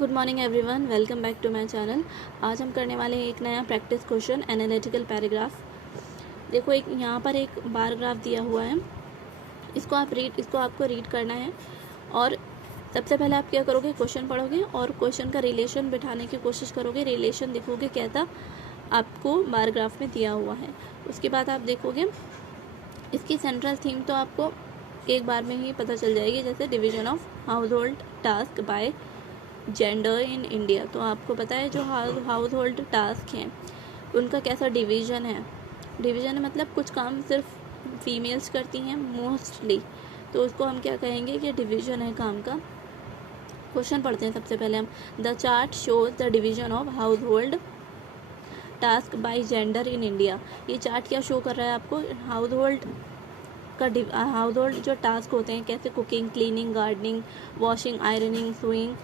Good morning everyone, welcome back to my channel. आज हम करने वाले हैं एक नया प्रैक्टिस क्वेश्चन, एनालिटिकल पैराग्राफ। देखो, एक यहाँ पर एक बार ग्राफ दिया हुआ है, इसको आपको रीड करना है। और सबसे पहले आप क्या करोगे, क्वेश्चन पढ़ोगे और क्वेश्चन का रिलेशन बिठाने की कोशिश करोगे। रिलेशन देखोगे कैसा आपको बार ग्राफ में दिया हुआ है। उसके बाद आप देखोगे इसकी सेंट्रल थीम तो आपको एक बार में ही पता चल जाएगी, जैसे division of house hold task by gender in India. तो आपको पता है जो हाउस होल्ड टास्क हैं उनका कैसा डिवीज़न है। डिवीज़न मतलब कुछ काम सिर्फ फीमेल्स करती हैं मोस्टली, तो उसको हम क्या कहेंगे कि डिवीज़न है काम का। क्वेश्चन पढ़ते हैं सबसे पहले हम। The chart shows the division of house hold task by gender in India. ये चार्ट क्या शो कर रहा है आपको, हाउस होल्ड जो टास्क होते हैं, कैसे cooking, cleaning, gardening, washing, ironing, sewing,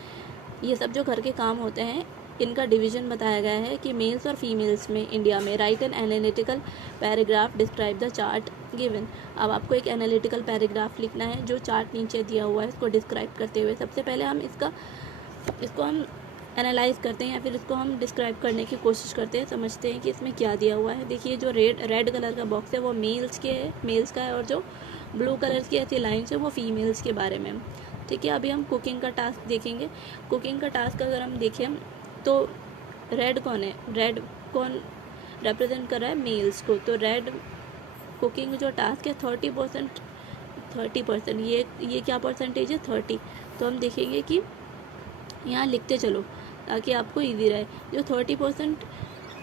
ये सब जो घर के काम होते हैं इनका डिवीज़न बताया गया है कि मेल्स और फीमेल्स में इंडिया में। Right an analytical paragraph describe the chart given. अब आपको एक एनालिटिकल पैराग्राफ लिखना है जो चार्ट नीचे दिया हुआ है इसको डिस्क्राइब करते हुए। सबसे पहले हम इसको हम एनालाइज करते हैं या फिर इसको हम डिस्क्राइब करने की कोशिश करते हैं, समझते हैं कि इसमें क्या दिया हुआ है। देखिए, जो रेड कलर का बॉक्स है वो मेल्स का है, और जो ब्लू कलर की ऐसी लाइन्स है वो फीमेल्स के बारे में। ठीक है, अभी हम कुकिंग का टास्क देखेंगे। कुकिंग का टास्क अगर हम देखें तो रेड कौन रिप्रेजेंट कर रहा है, मेल्स को। तो रेड कुकिंग जो टास्क है 30%, ये क्या परसेंटेज है, 30। तो हम देखेंगे कि यहाँ लिखते चलो ताकि आपको इजी रहे। जो 30%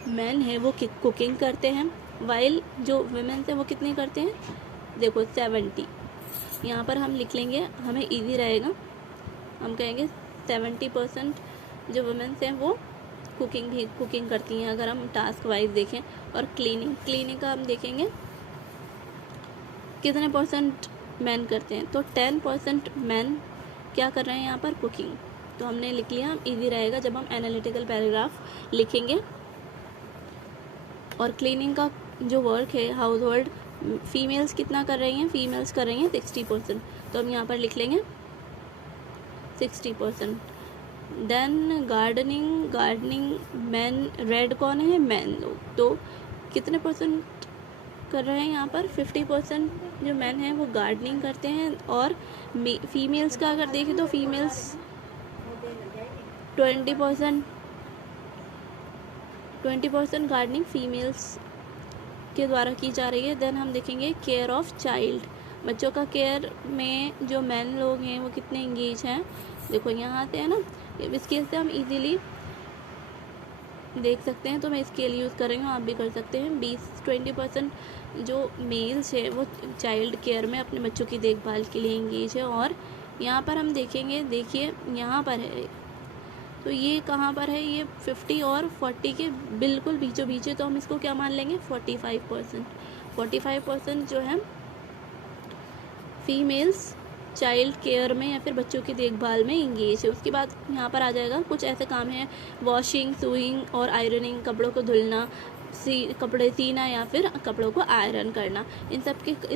मैन है वो कुकिंग करते हैं, वाइल जो वुमेन है वो कितने करते हैं, देखो 70। यहाँ पर हम लिख लेंगे, हमें इजी रहेगा। हम कहेंगे 70% जो वुमेन्स हैं वो कुकिंग करती हैं अगर हम टास्क वाइज देखें। और क्लीनिंग का हम देखेंगे कितने परसेंट मैन करते हैं, तो 10% मैन क्या कर रहे हैं यहाँ पर, कुकिंग। तो हमने लिख लिया, हम इजी रहेगा जब हम एनालिटिकल पैराग्राफ लिखेंगे। और क्लीनिंग का जो वर्क है हाउस होल्ड, फीमेल्स कितना कर रही हैं, फीमेल्स कर रही हैं 60%। तो हम यहाँ पर लिख लेंगे 60%। देन गार्डनिंग मैन, रेड कौन है, मैन लोग। तो कितने परसेंट कर रहे हैं यहाँ पर, 50% जो मैन हैं वो गार्डनिंग करते हैं। और फीमेल्स का अगर देखें तो फीमेल्स 20% गार्डनिंग फीमेल्स के द्वारा की जा रही है। देन हम देखेंगे केयर ऑफ चाइल्ड, बच्चों का केयर में जो मैन लोग हैं वो कितने इंगेज हैं। देखो यहाँ आते हैं ना, स्केल से हम इजीली देख सकते हैं। तो मैं स्केल यूज़ कर रही हूँ, आप भी कर सकते हैं। 20% जो मेल्स है वो चाइल्ड केयर में अपने बच्चों की देखभाल के लिए इंगेज है। और यहाँ पर हम देखेंगे, देखिए यहाँ पर है, तो ये कहाँ पर है, ये 50 और 40 के बिल्कुल बीचों बीच है। तो हम इसको क्या मान लेंगे, 45% जो है फीमेल्स चाइल्ड केयर में या फिर बच्चों की देखभाल में इंगेज है। उसके बाद यहाँ पर आ जाएगा कुछ ऐसे काम हैं, वॉशिंग, सुइंग और आयरनिंग, कपड़ों को धुलना, कपड़े सीना या फिर कपड़ों को आयरन करना। इन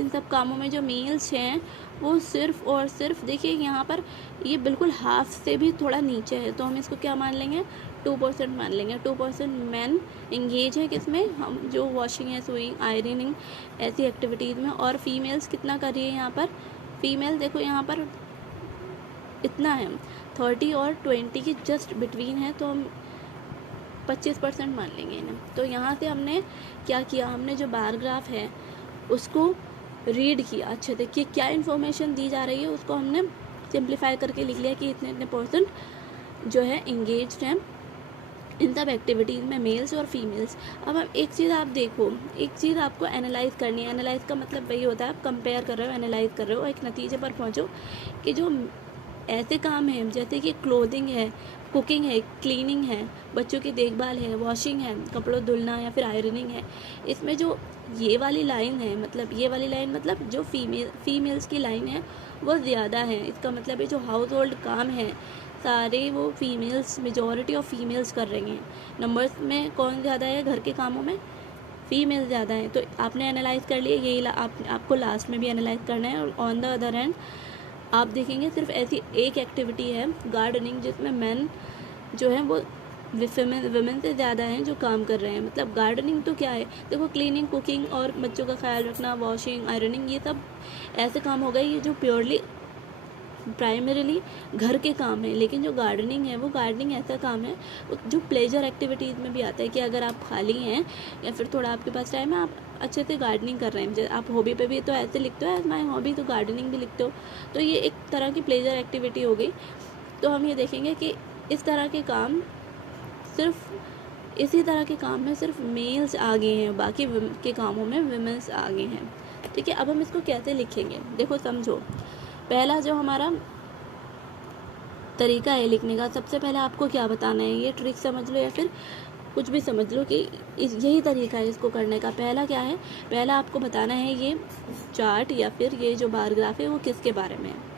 सब कामों में जो मेल्स हैं वो सिर्फ और सिर्फ, देखिए यहाँ पर ये बिल्कुल हाफ से भी थोड़ा नीचे है। तो हम इसको क्या मान लेंगे, 2% मान लेंगे। 2% मैन इंगेज है किसमें, हम जो वॉशिंग है, सुइंग, आयरनिंग ऐसी एक्टिविटीज़ में। और फीमेल्स कितना कर रही है यहाँ पर, फीमेल देखो यहाँ पर इतना है, 30 और 20 की जस्ट बिटवीन है। तो हम 25% मान लेंगे इन्हें। तो यहाँ से हमने क्या किया, हमने जो बार ग्राफ है उसको रीड किया अच्छे से कि क्या इन्फॉर्मेशन दी जा रही है, उसको हमने सिंप्लीफाई करके लिख लिया कि इतने परसेंट जो है इंगेज्ड हैं इन सब एक्टिविटीज़ में, मेल्स और फीमेल्स। अब हम एक चीज़ आप देखो, एक चीज़ आपको एनालाइज करनी है। एनालाइज का मतलब वही होता है, आप कंपेयर कर रहे हो, एनालाइज कर रहे हो, एक नतीजे पर पहुँचो कि जो ऐसे काम हैं जैसे कि क्लोथिंग है, कुकिंग है, क्लीनिंग है, बच्चों की देखभाल है, वॉशिंग है, कपड़ों धुलना या फिर आयरनिंग है, इसमें जो ये वाली लाइन है, मतलब जो फीमेल्स की लाइन है वो ज़्यादा है। इसका मतलब है जो हाउस होल्ड काम है सारे वो फीमेल्स, मेजॉरिटी ऑफ फीमेल्स कर रही हैं। नंबर्स में कौन ज़्यादा है, घर के कामों में फीमेल ज़्यादा है। तो आपने एनालाइज कर लिया, यही आपको लास्ट में भी एनालाइज करना है। और ऑन द अदर हैंड आप देखेंगे सिर्फ ऐसी एक एक्टिविटी है गार्डनिंग जिसमें मेन जो हैं वो वुमेन से ज़्यादा हैं जो काम कर रहे हैं। मतलब गार्डनिंग तो क्या है, देखो क्लीनिंग, कुकिंग और बच्चों का ख्याल रखना, वॉशिंग, आयरनिंग, ये सब ऐसे काम हो गए ये जो प्योरली प्राइमरीली घर के काम है। लेकिन जो गार्डनिंग है वो गार्डनिंग ऐसा काम है जो प्लेजर एक्टिविटीज़ में भी आता है कि अगर आप खाली हैं या फिर थोड़ा आपके पास टाइम है, आप अच्छे से गार्डनिंग कर रहे हैं, जैसे आप हॉबी पे भी तो ऐसे लिखते हो एज माई हॉबी, तो गार्डनिंग भी लिखते हो, तो ये एक तरह की प्लेजर एक्टिविटी हो गई। तो हम ये देखेंगे कि इस तरह के काम सिर्फ इसी तरह के काम में सिर्फ मेल्स आगे हैं, बाकी के कामों में वुमेन्स आगे हैं। ठीक है, अब हम इसको कैसे लिखेंगे, देखो समझो। पहला जो हमारा तरीका है लिखने का, सबसे पहले आपको क्या बताना है, ये ट्रिक समझ लो या फिर कुछ भी समझ लो कि यही तरीका है इसको करने का। पहला क्या है, पहला आपको बताना है ये चार्ट या फिर ये जो बार ग्राफ है वो किसके बारे में है।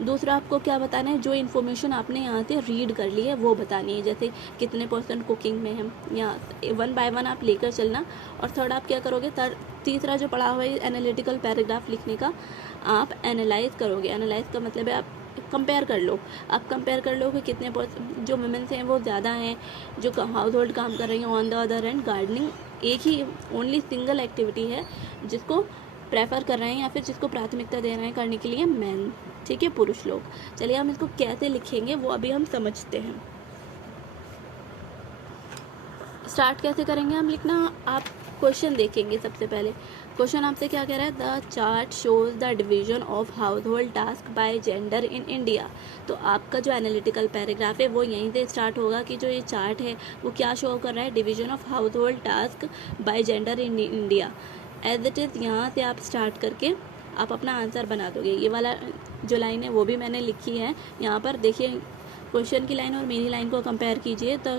दूसरा आपको क्या बताना है, जो इन्फॉर्मेशन आपने यहाँ से रीड कर ली है वो बतानी है, जैसे कितने % कुकिंग में है, या 1 बाय 1 आप लेकर चलना। और थर्ड आप क्या करोगे, तीसरा जो पढ़ा हुआ है एनालिटिकल पैराग्राफ लिखने का, आप एनालाइज करोगे। एनालाइज का मतलब है आप कंपेयर कर लो, आप कंपेयर कर लो कि कितने जो वुमेन्स हैं वो ज़्यादा हैं जो हाउस होल्ड काम कर रही हैं। On the other hand gardening एक ही ओनली सिंगल एक्टिविटी है जिसको प्रेफर कर रहे हैं या फिर जिसको प्राथमिकता दे रहे हैं करने के लिए मैन, ठीक है, पुरुष लोग। चलिए हम इसको कैसे लिखेंगे वो अभी हम समझते हैं। स्टार्ट कैसे करेंगे हम लिखना, आप क्वेश्चन देखेंगे। सबसे पहले क्वेश्चन आपसे क्या कह रहा है, the chart shows the division of house hold task by gender in India. तो आपका जो एनालिटिकल पैराग्राफ है वो यहीं से स्टार्ट होगा कि जो ये चार्ट है वो क्या शो कर रहा है, division of house hold task by gender in India. As it is यहाँ से आप स्टार्ट करके आप अपना आंसर बना दोगे। ये वाला जो लाइन है वो भी मैंने लिखी है यहाँ पर, देखिए क्वेश्चन की लाइन और मेरी लाइन को कंपेयर कीजिए। तो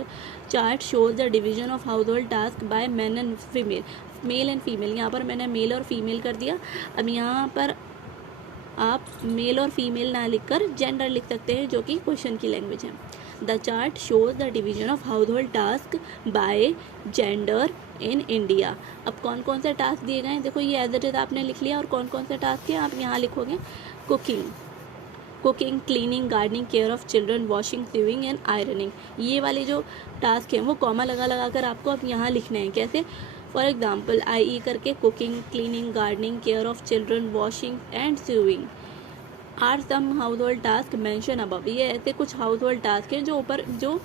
chart shows the division of house hold task bye main and female, male and female, यहाँ पर मैंने मेल और फीमेल कर दिया। अब यहाँ पर आप मेल और फीमेल ना लिखकर जेंडर लिख सकते हैं जो कि क्वेश्चन की लैंग्वेज है। The chart shows the division of house hold task by gender in India. अब कौन कौन से टास्क दिए गए हैं, देखो ये एज इट इज आपने लिख लिया, और कौन कौन से टास्क हैं आप यहाँ लिखोगे, cooking, cleaning, gardening, care of children, washing, sewing and ironing. ये वाले जो टास्क हैं वो कॉमा लगा कर आपको अब यहाँ लिखने हैं। कैसे, फॉर एग्जाम्पल IE करके cooking, cleaning, gardening, care of children, washing and sewing are some house hold task mention above. ये ऐसे कुछ हाउस होल्ड टास्क हैं जो ऊपर जो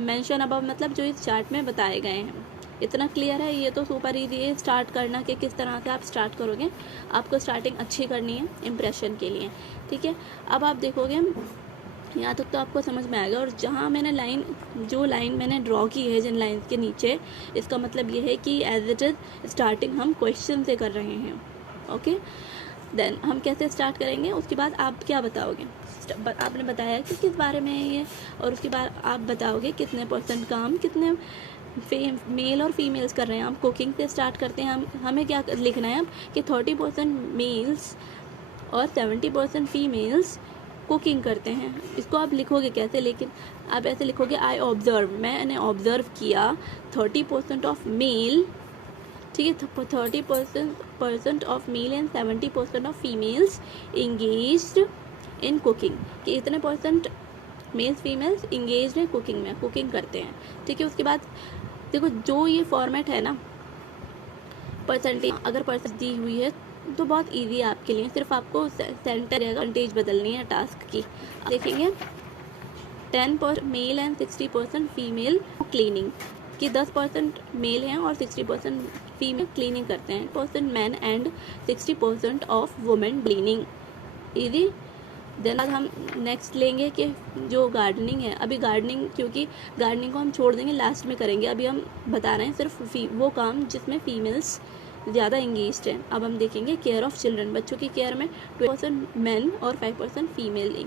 मेंशन अबव मतलब जो इस चार्ट में बताए गए हैं। इतना क्लियर है, ये तो सुपर ईजी है स्टार्ट करना कि किस तरह से आप स्टार्ट करोगे। आपको स्टार्टिंग अच्छी करनी है इम्प्रेशन के लिए, ठीक है। अब आप देखोगे यहाँ तक तो आपको समझ में आएगा। और जहाँ मैंने जो लाइन मैंने ड्रॉ की है जिन लाइन्स के नीचे, इसका मतलब ये है कि एज इट इज़ स्टार्टिंग हम क्वेश्चन से कर रहे हैं। ओके, देन हम कैसे स्टार्ट करेंगे, उसके बाद आप क्या बताओगे, आपने बताया कि किस बारे में है ये, और उसके बाद आप बताओगे कितने % काम कितने मेल और फीमेल्स कर रहे हैं। हम कुकिंग से स्टार्ट करते हैं, हमें क्या लिखना है अब कि 30% मेल्स और 70% फीमेल्स कुकिंग करते हैं। इसको आप लिखोगे कैसे, लेकिन आप ऐसे लिखोगे आई ऑब्जर्व, मैंने ऑब्जर्व किया 30% ऑफ मेल, ठीक है, 30% of male and 70% of females engaged in cooking, कि इतने % मेल्स फीमेल्स इंगेज्ड हैं कुकिंग में, कुकिंग करते हैं, ठीक है। उसके बाद देखो जो ये फॉर्मेट है ना, परसेंटेज, अगर % दी हुई है तो बहुत इजी है आपके लिए, सिर्फ आपको सेंटर या परसेंटेज बदलनी है टास्क की। देखेंगे 10% मेल एंड 60% फीमेल क्लीनिंग, कि 10% मेल हैं और 60% फीमेल क्लीनिंग करते हैं, % man and 60% of women cleaning, easy. Then हम नेक्स्ट लेंगे कि जो गार्डनिंग है, अभी गार्डनिंग क्योंकि गार्डनिंग को हम छोड़ देंगे, लास्ट में करेंगे, अभी हम बता रहे हैं सिर्फ वो काम जिसमें फीमेल्स ज़्यादा इंगेज्ड हैं। अब हम देखेंगे केयर ऑफ चिल्ड्रन, बच्चों की केयर में 20% मैन और 5% फीमेल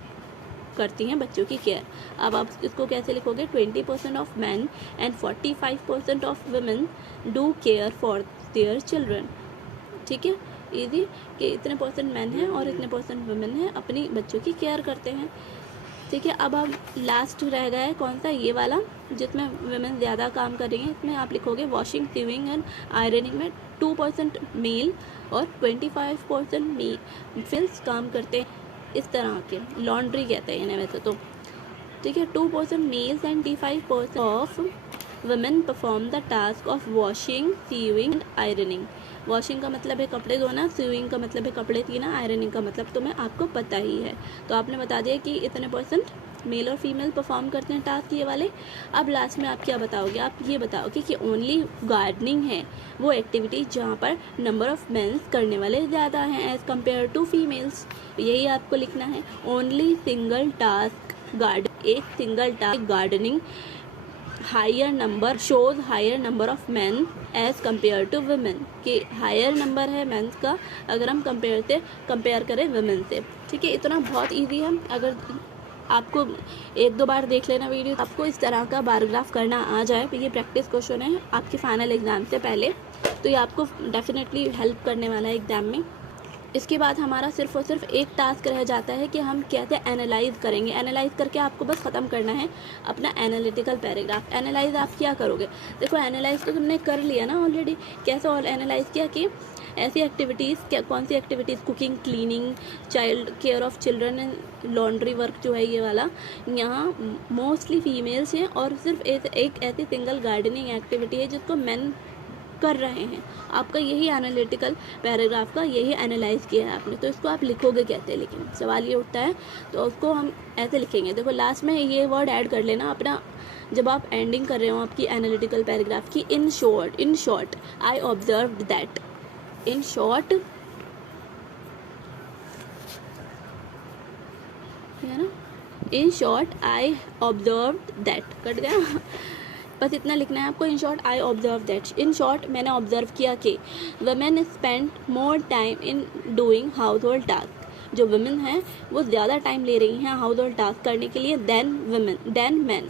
करती हैं बच्चों की केयर। अब आप इसको कैसे लिखोगे, 20% of man and 45% of women do care for their children, ठीक है, इजी, कि इतने % मैन हैं और इतने % वुमेन हैं अपनी बच्चों की केयर करते हैं, ठीक है। अब हम लास्ट रह गया है कौन सा, ये वाला जिसमें वुमेन ज़्यादा काम कर रही हैं, इसमें आप लिखोगे वॉशिंग, स्यूइंग एंड आयरनिंग में 2% मेल और 25% फीमेल्स काम करते हैं। इस तरह के लॉन्ड्री कहते हैं इन्हें वैसे तो, ठीक है। 2% males and 35% of women perform the task of washing, sewing and ironing. Washing का मतलब है कपड़े धोना, सीविंग का मतलब है कपड़े सीना, आयरनिंग का मतलब तो मैं आपको पता ही है। तो आपने बता दिया कि इतने % मेल और फीमेल परफॉर्म करते हैं टास्क ये वाले। अब लास्ट में आप क्या बताओगे, आप ये बताओगे कि ओनली गार्डनिंग है वो एक्टिविटी जहाँ पर नंबर ऑफ मेंस करने वाले ज़्यादा हैं एज़ कम्पेयर टू फीमेल्स। यही आपको लिखना है। ओनली सिंगल टास्क गार्ड, एक single task gardening higher number shows higher number of man as compare to women, कि हायर नंबर है मेंस का अगर हम कंपेयर करें वुमेन से। ठीक है, इतना बहुत इजी है। अगर आपको एक दो बार देख लेना वीडियो, आपको इस तरह का बारग्राफ करना आ जाए, तो ये प्रैक्टिस क्वेश्चन है आपके फाइनल एग्ज़ाम से पहले, तो ये आपको डेफिनेटली हेल्प करने वाला है एग्ज़ाम में। इसके बाद हमारा सिर्फ और सिर्फ एक टास्क रह जाता है कि हम कैसे एनालाइज करेंगे। एनालाइज करके आपको बस ख़त्म करना है अपना एनालिटिकल पैराग्राफ। एनालाइज आप क्या करोगे, देखो एनालाइज तो तुमने कर लिया ना ऑलरेडी। कैसे और एनालाइज किया कि ऐसी एक्टिविटीज़, क्या कौन सी activities, cooking, cleaning, child care of children and laundry work जो है ये वाला, यहाँ मोस्टली फीमेल्स हैं और सिर्फ एक ऐसी सिंगल गार्डनिंग एक्टिविटी है जिसको मेन कर रहे हैं। आपका यही एनालिटिकल पैराग्राफ का यही एनालाइज किया है आपने, तो इसको आप लिखोगे कैसे, लेकिन सवाल ये उठता है। तो उसको हम ऐसे लिखेंगे, देखो लास्ट में ये वर्ड ऐड कर लेना अपना, जब आप एंडिंग कर रहे हो आपकी एनालिटिकल पैराग्राफ की। In short I observed that, in short है ना, in short I observed that, cut गया बस इतना लिखना है आपको। In short I observe that, in short मैंने ऑब्जर्व किया कि women spend more time in doing house hold task, जो वुमेन हैं वो ज़्यादा टाइम ले रही हैं हाउस होल्ड टास्क करने के लिए देन मैन।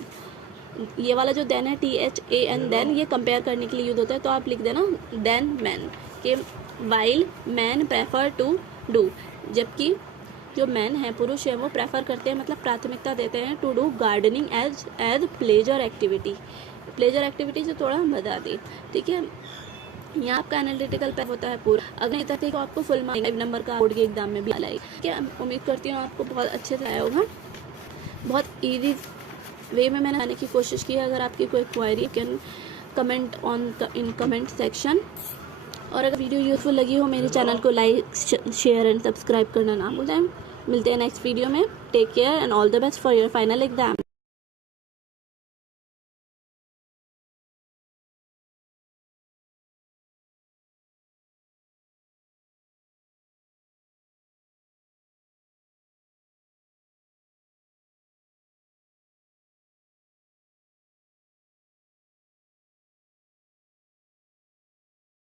ये वाला जो देन है THAN देन, ये कंपेयर करने के लिए यूज होता है, तो आप लिख देना देन मैन के while man prefer to do, जबकि जो मैन हैं, पुरुष हैं, वो प्रेफर करते हैं, मतलब प्राथमिकता देते हैं to do gardening as pleasure activity. Pleasure activity से थोड़ा मजा दे। ठीक है, यहाँ आपका एनालिटिकल पैक होता है पूरा। अगर इतना ठीक आपको फुल मार्क्स 5 नंबर का बोर्ड के एग्जाम में भी आ जाएगा। ठीक है, उम्मीद करती हूँ आपको बहुत अच्छे से आया होगा। बहुत ईजी वे में मैंने आने की कोशिश की है। अगर आपकी कोई query can comment in comment section. और अगर वीडियो यूजफुल लगी हो, मेरे चैनल को लाइक, शेयर एंड सब्सक्राइब करना ना भूलें। मिलते हैं नेक्स्ट वीडियो में। Take care and all the best for your final exam.